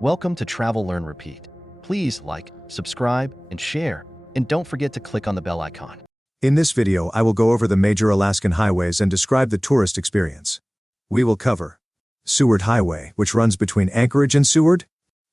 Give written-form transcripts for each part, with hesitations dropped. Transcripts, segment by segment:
Welcome to Travel, Learn, Repeat. Please like, subscribe, and share, and don't forget to click on the bell icon. In this video, I will go over the major Alaskan highways and describe the tourist experience. We will cover Seward Highway, which runs between Anchorage and Seward;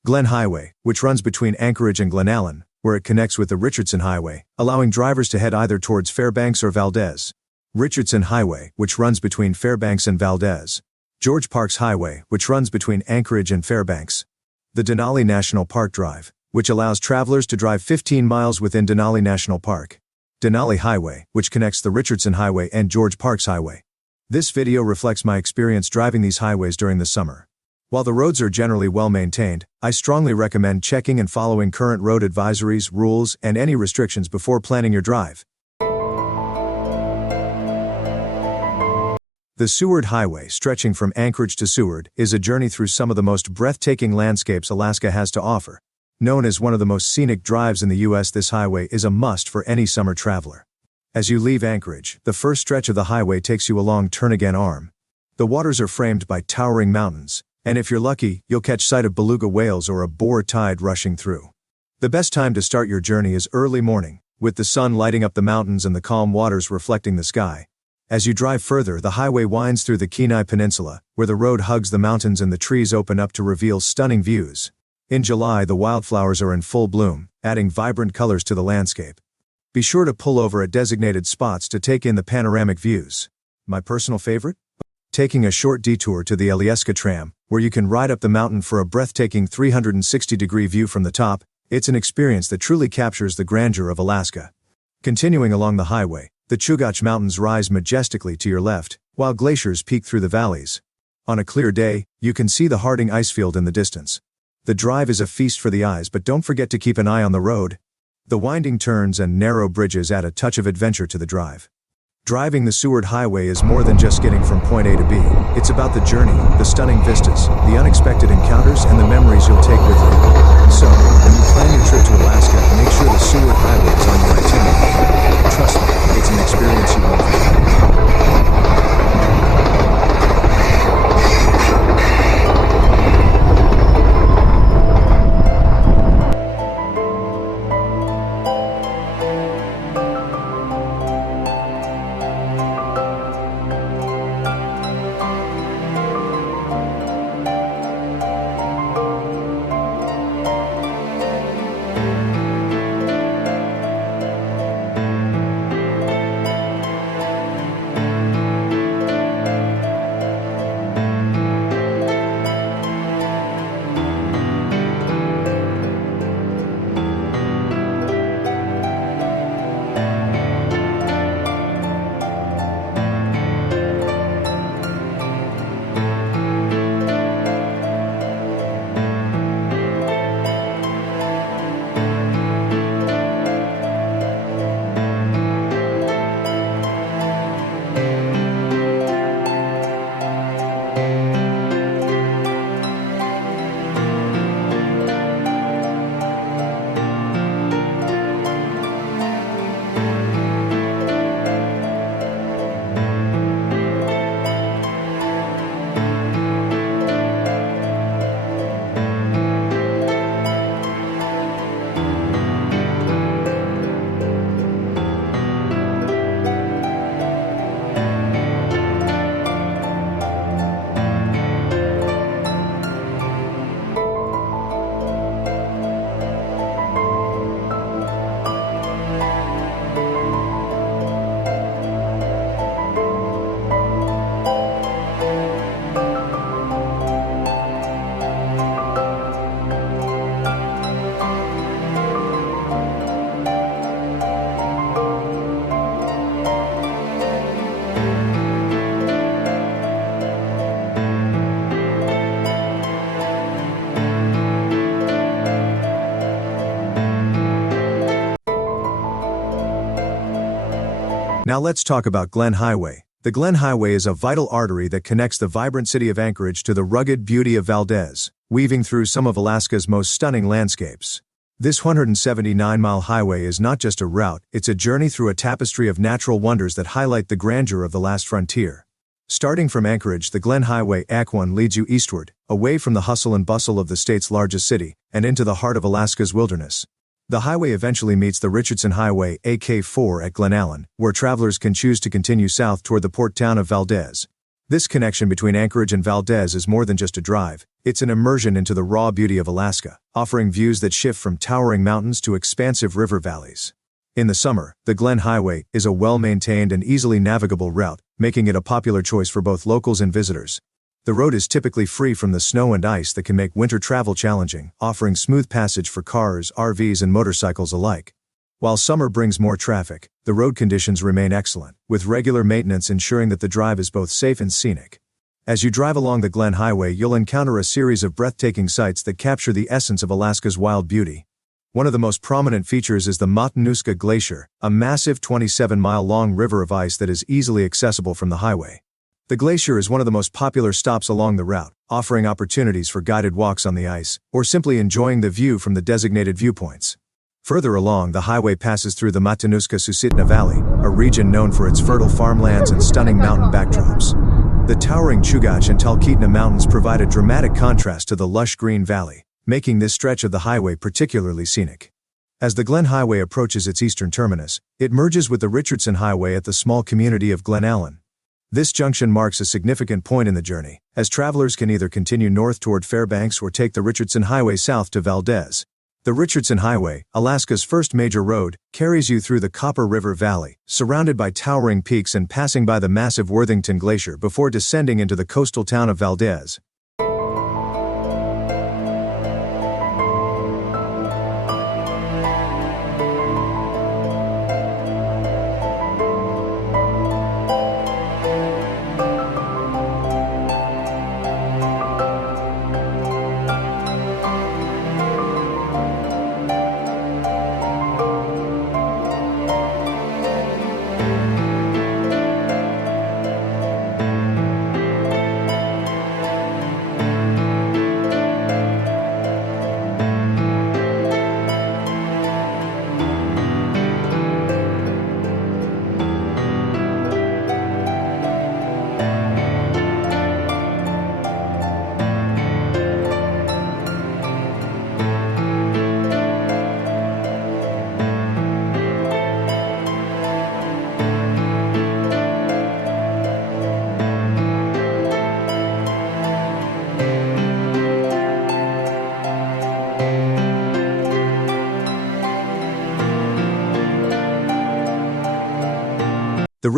Glenn Highway, which runs between Anchorage and Glennallen, where it connects with the Richardson Highway, allowing drivers to head either towards Fairbanks or Valdez; Richardson Highway, which runs between Fairbanks and Valdez; George Parks Highway, which runs between Anchorage and Fairbanks; the Denali National Park Drive, which allows travelers to drive 15 miles within Denali National Park; Denali Highway, which connects the Richardson Highway and George Parks Highway. This video reflects my experience driving these highways during the summer. While the roads are generally well maintained, I strongly recommend checking and following current road advisories, rules, and any restrictions before planning your drive. The Seward Highway, stretching from Anchorage to Seward, is a journey through some of the most breathtaking landscapes Alaska has to offer. Known as one of the most scenic drives in the U.S., this highway is a must for any summer traveler. As you leave Anchorage, the first stretch of the highway takes you along Turnagain Arm. The waters are framed by towering mountains, and if you're lucky, you'll catch sight of beluga whales or a boar tide rushing through. The best time to start your journey is early morning, with the sun lighting up the mountains and the calm waters reflecting the sky. As you drive further, the highway winds through the Kenai Peninsula, where the road hugs the mountains and the trees open up to reveal stunning views. In July, the wildflowers are in full bloom, adding vibrant colors to the landscape. Be sure to pull over at designated spots to take in the panoramic views. My personal favorite? Taking a short detour to the Alaskan tram, where you can ride up the mountain for a breathtaking 360-degree view from the top. It's an experience that truly captures the grandeur of Alaska. Continuing along the highway, the Chugach Mountains rise majestically to your left, while glaciers peek through the valleys. On a clear day, you can see the Harding icefield in the distance. The drive is a feast for the eyes, but don't forget to keep an eye on the road. The winding turns and narrow bridges add a touch of adventure to the drive. Driving the Seward Highway is more than just getting from point A to B. It's about the journey, the stunning vistas, the unexpected encounters, and the memories you'll take with you. So, when you plan your trip to Alaska, make sure the Seward Highway is on your itinerary. Trust me, it's an experience you won't forget. Now let's talk about Glenn Highway. The Glenn Highway is a vital artery that connects the vibrant city of Anchorage to the rugged beauty of Valdez, weaving through some of Alaska's most stunning landscapes. This 179-mile highway is not just a route, it's a journey through a tapestry of natural wonders that highlight the grandeur of the last frontier. Starting from Anchorage, the Glenn Highway AC1 leads you eastward, away from the hustle and bustle of the state's largest city, and into the heart of Alaska's wilderness. The highway eventually meets the Richardson Highway AK-4 at Glennallen, where travelers can choose to continue south toward the port town of Valdez. This connection between Anchorage and Valdez is more than just a drive, it's an immersion into the raw beauty of Alaska, offering views that shift from towering mountains to expansive river valleys. In the summer, the Glen Highway is a well-maintained and easily navigable route, making it a popular choice for both locals and visitors. The road is typically free from the snow and ice that can make winter travel challenging, offering smooth passage for cars, RVs, and motorcycles alike. While summer brings more traffic, the road conditions remain excellent, with regular maintenance ensuring that the drive is both safe and scenic. As you drive along the Glen Highway, you'll encounter a series of breathtaking sights that capture the essence of Alaska's wild beauty. One of the most prominent features is the Matanuska Glacier, a massive 27-mile-long river of ice that is easily accessible from the highway. The glacier is one of the most popular stops along the route, offering opportunities for guided walks on the ice, or simply enjoying the view from the designated viewpoints. Further along, the highway passes through the Matanuska-Susitna Valley, a region known for its fertile farmlands and stunning mountain backdrops. The towering Chugach and Talkeetna Mountains provide a dramatic contrast to the lush green valley, making this stretch of the highway particularly scenic. As the Glen Highway approaches its eastern terminus, it merges with the Richardson Highway at the small community of Glennallen. This junction marks a significant point in the journey, as travelers can either continue north toward Fairbanks or take the Richardson Highway south to Valdez. The Richardson Highway, Alaska's first major road, carries you through the Copper River Valley, surrounded by towering peaks and passing by the massive Worthington Glacier before descending into the coastal town of Valdez. The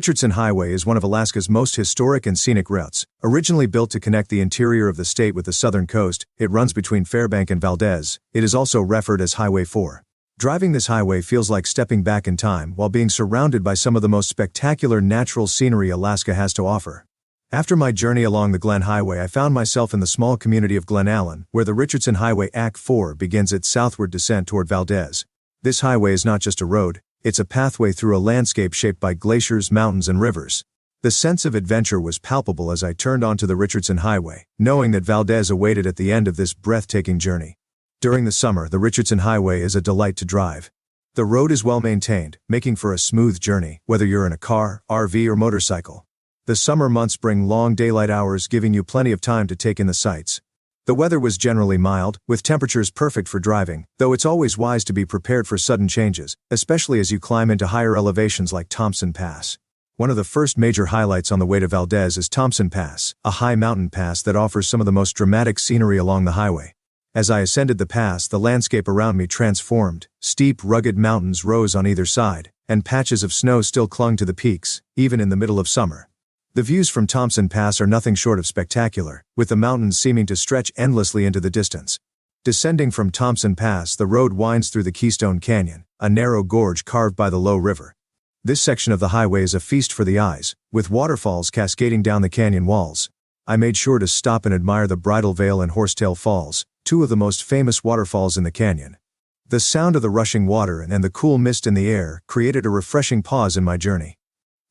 Richardson Highway is one of Alaska's most historic and scenic routes. Originally built to connect the interior of the state with the southern coast, it runs between Fairbanks and Valdez. It is also referred as Highway 4. Driving this highway feels like stepping back in time while being surrounded by some of the most spectacular natural scenery Alaska has to offer. After my journey along the Glen Highway, I found myself in the small community of Glennallen, where the Richardson Highway AK-4 begins its southward descent toward Valdez. This highway is not just a road, it's a pathway through a landscape shaped by glaciers, mountains, and rivers. The sense of adventure was palpable as I turned onto the Richardson Highway, knowing that Valdez awaited at the end of this breathtaking journey. During the summer, the Richardson Highway is a delight to drive. The road is well maintained, making for a smooth journey, whether you're in a car, RV, or motorcycle. The summer months bring long daylight hours, giving you plenty of time to take in the sights. The weather was generally mild, with temperatures perfect for driving, though it's always wise to be prepared for sudden changes, especially as you climb into higher elevations like Thompson Pass. One of the first major highlights on the way to Valdez is Thompson Pass, a high mountain pass that offers some of the most dramatic scenery along the highway. As I ascended the pass, the landscape around me transformed. Steep, rugged mountains rose on either side, and patches of snow still clung to the peaks, even in the middle of summer. The views from Thompson Pass are nothing short of spectacular, with the mountains seeming to stretch endlessly into the distance. Descending from Thompson Pass, the road winds through the Keystone Canyon, a narrow gorge carved by the low river. This section of the highway is a feast for the eyes, with waterfalls cascading down the canyon walls. I made sure to stop and admire the Bridal Veil and Horsetail Falls, two of the most famous waterfalls in the canyon. The sound of the rushing water and the cool mist in the air created a refreshing pause in my journey.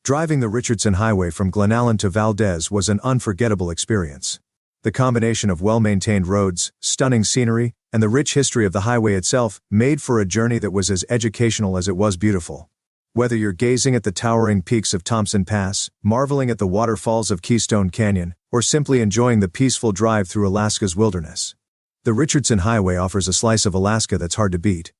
Driving the Richardson Highway from Glennallen to Valdez was an unforgettable experience. The combination of well-maintained roads, stunning scenery, and the rich history of the highway itself made for a journey that was as educational as it was beautiful. Whether you're gazing at the towering peaks of Thompson Pass, marveling at the waterfalls of Keystone Canyon, or simply enjoying the peaceful drive through Alaska's wilderness, the Richardson Highway offers a slice of Alaska that's hard to beat.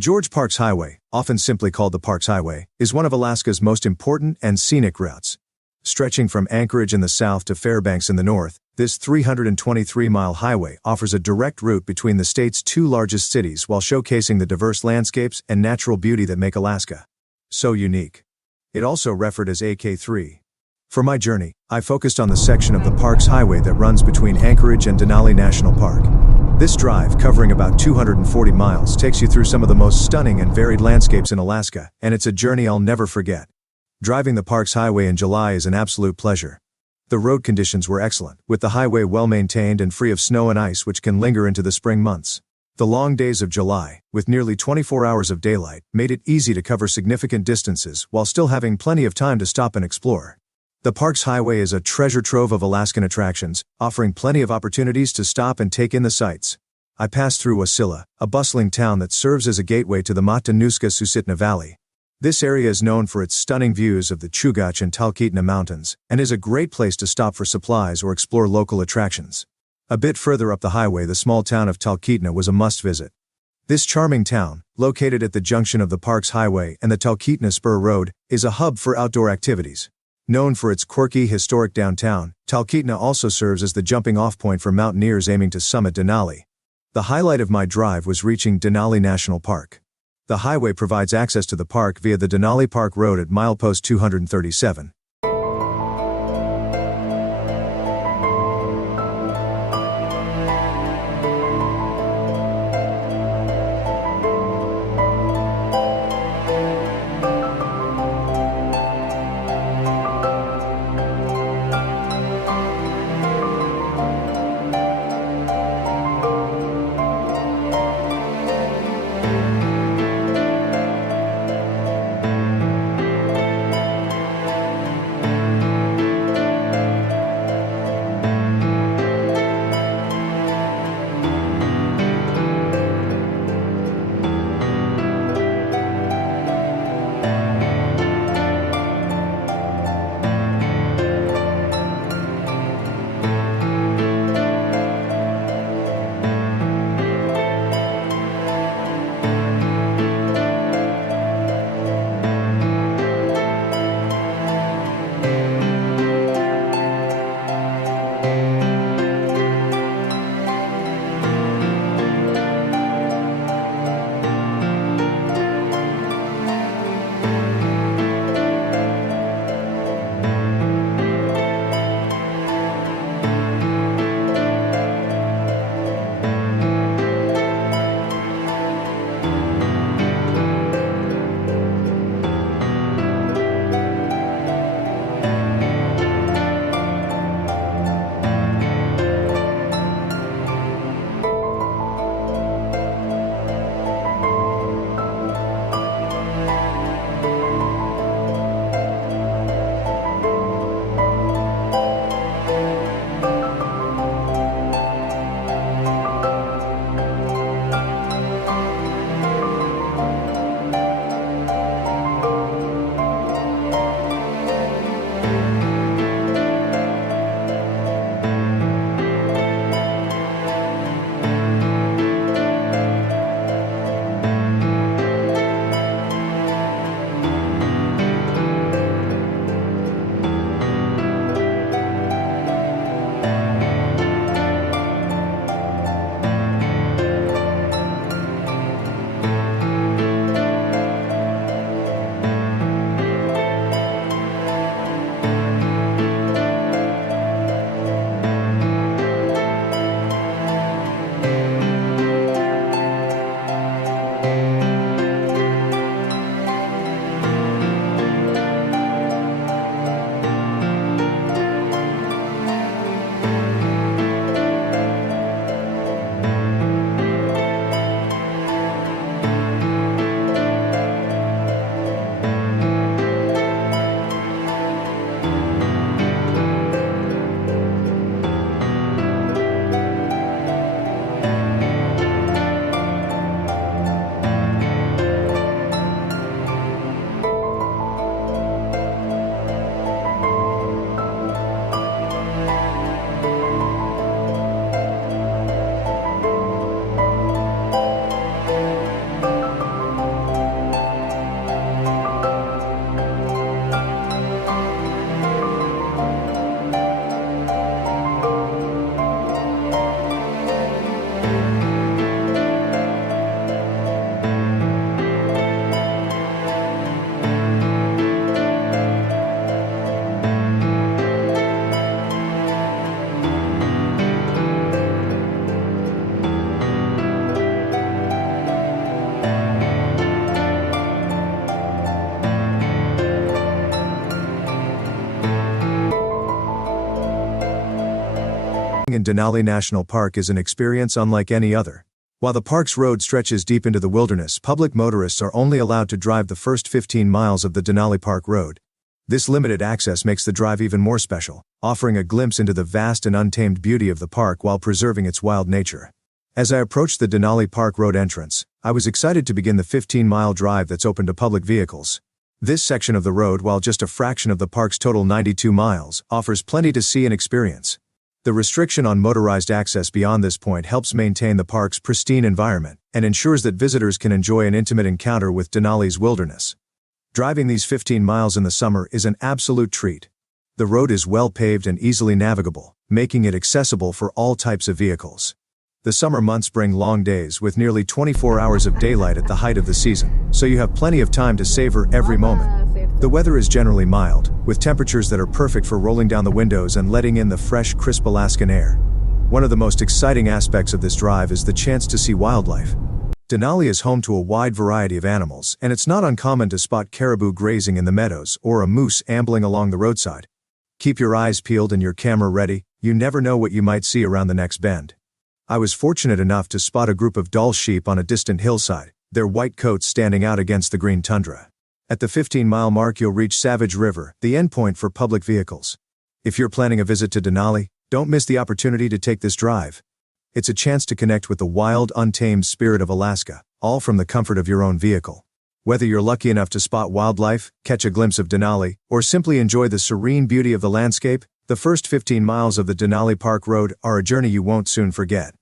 George Parks Highway, often simply called the Parks Highway, is one of Alaska's most important and scenic routes. Stretching from Anchorage in the south to Fairbanks in the north, this 323-mile highway offers a direct route between the state's two largest cities while showcasing the diverse landscapes and natural beauty that make Alaska so unique. It also referred as AK3. For my journey, I focused on the section of the Parks Highway that runs between Anchorage and Denali National Park. This drive, covering about 240 miles, takes you through some of the most stunning and varied landscapes in Alaska, and it's a journey I'll never forget. Driving the Parks Highway in July is an absolute pleasure. The road conditions were excellent, with the highway well-maintained and free of snow and ice which can linger into the spring months. The long days of July, with nearly 24 hours of daylight, made it easy to cover significant distances while still having plenty of time to stop and explore. The Parks Highway is a treasure trove of Alaskan attractions, offering plenty of opportunities to stop and take in the sights. I passed through Wasilla, a bustling town that serves as a gateway to the Matanuska-Susitna Valley. This area is known for its stunning views of the Chugach and Talkeetna Mountains, and is a great place to stop for supplies or explore local attractions. A bit further up the highway, the small town of Talkeetna was a must-visit. This charming town, located at the junction of the Parks Highway and the Talkeetna Spur Road, is a hub for outdoor activities. Known for its quirky, historic downtown, Talkeetna also serves as the jumping-off point for mountaineers aiming to summit Denali. The highlight of my drive was reaching Denali National Park. The highway provides access to the park via the Denali Park Road at milepost 237. in Denali National Park is an experience unlike any other. While the park's road stretches deep into the wilderness, public motorists are only allowed to drive the first 15 miles of the Denali Park Road. This limited access makes the drive even more special, offering a glimpse into the vast and untamed beauty of the park while preserving its wild nature. As I approached the Denali Park Road entrance, I was excited to begin the 15-mile drive that's open to public vehicles. This section of the road, while just a fraction of the park's total 92 miles, offers plenty to see and experience. The restriction on motorized access beyond this point helps maintain the park's pristine environment and ensures that visitors can enjoy an intimate encounter with Denali's wilderness. Driving these 15 miles in the summer is an absolute treat. The road is well paved and easily navigable, making it accessible for all types of vehicles. The summer months bring long days with nearly 24 hours of daylight at the height of the season, so you have plenty of time to savor every moment. The weather is generally mild, with temperatures that are perfect for rolling down the windows and letting in the fresh, crisp Alaskan air. One of the most exciting aspects of this drive is the chance to see wildlife. Denali is home to a wide variety of animals, and it's not uncommon to spot caribou grazing in the meadows or a moose ambling along the roadside. Keep your eyes peeled and your camera ready, you never know what you might see around the next bend. I was fortunate enough to spot a group of Dall sheep on a distant hillside, their white coats standing out against the green tundra. At the 15-mile mark you'll reach Savage River, the endpoint for public vehicles. If you're planning a visit to Denali, don't miss the opportunity to take this drive. It's a chance to connect with the wild, untamed spirit of Alaska, all from the comfort of your own vehicle. Whether you're lucky enough to spot wildlife, catch a glimpse of Denali, or simply enjoy the serene beauty of the landscape, the first 15 miles of the Denali Park Road are a journey you won't soon forget.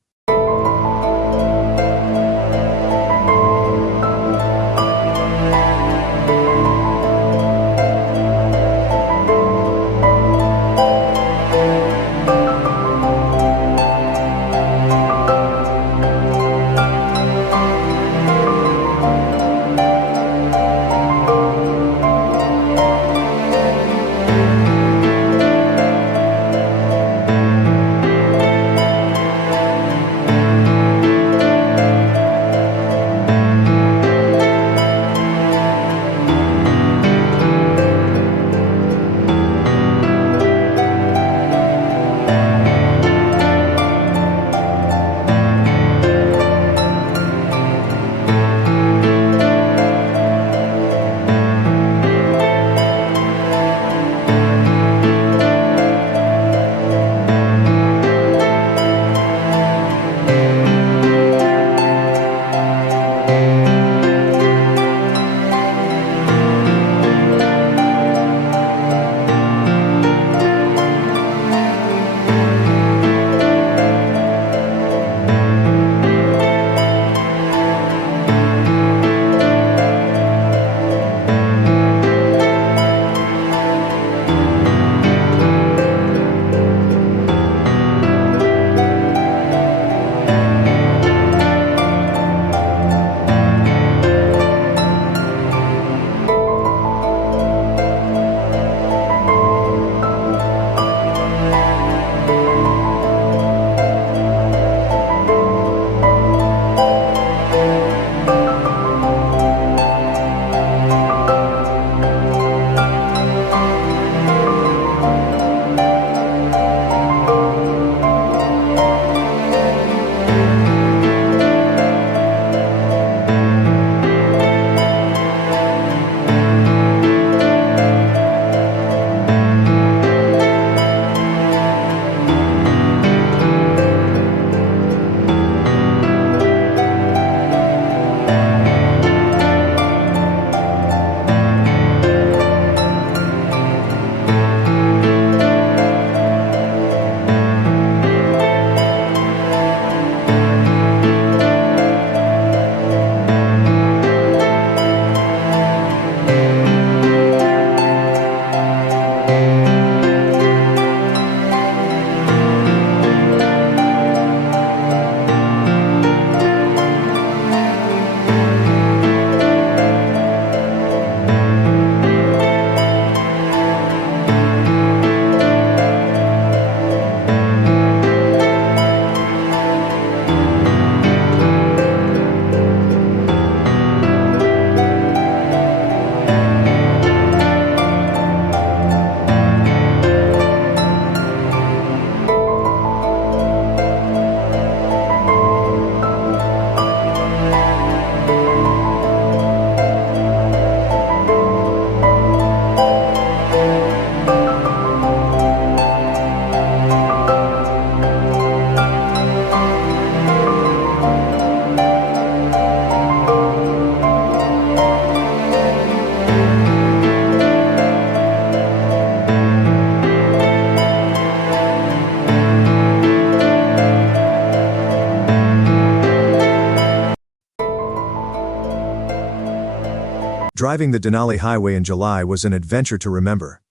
Driving the Denali Highway in July was an adventure to remember.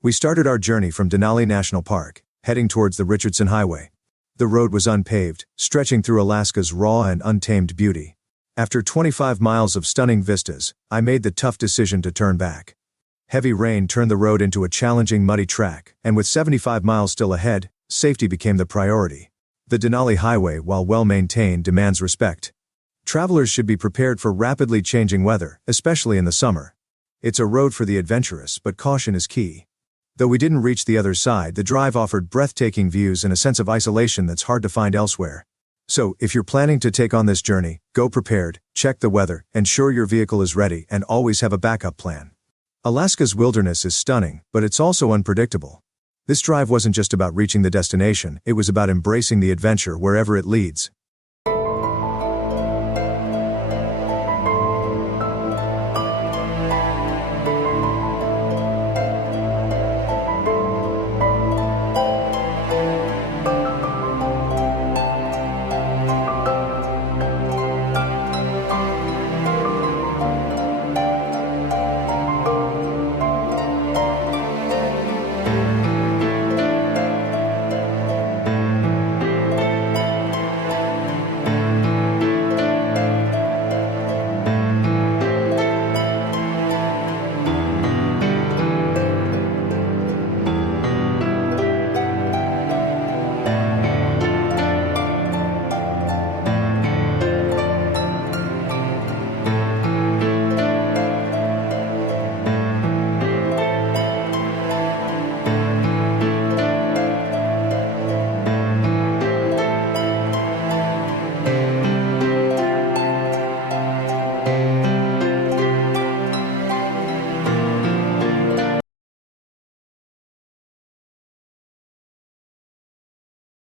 We started our journey from Denali National Park, heading towards the Richardson Highway. The road was unpaved, stretching through Alaska's raw and untamed beauty. After 25 miles of stunning vistas, I made the tough decision to turn back. Heavy rain turned the road into a challenging muddy track, and with 75 miles still ahead, safety became the priority. The Denali Highway, while well-maintained, demands respect. Travelers should be prepared for rapidly changing weather, especially in the summer. It's a road for the adventurous, but caution is key. Though we didn't reach the other side, the drive offered breathtaking views and a sense of isolation that's hard to find elsewhere. So, if you're planning to take on this journey, go prepared, check the weather, ensure your vehicle is ready, and always have a backup plan. Alaska's wilderness is stunning, but it's also unpredictable. This drive wasn't just about reaching the destination, it was about embracing the adventure wherever it leads.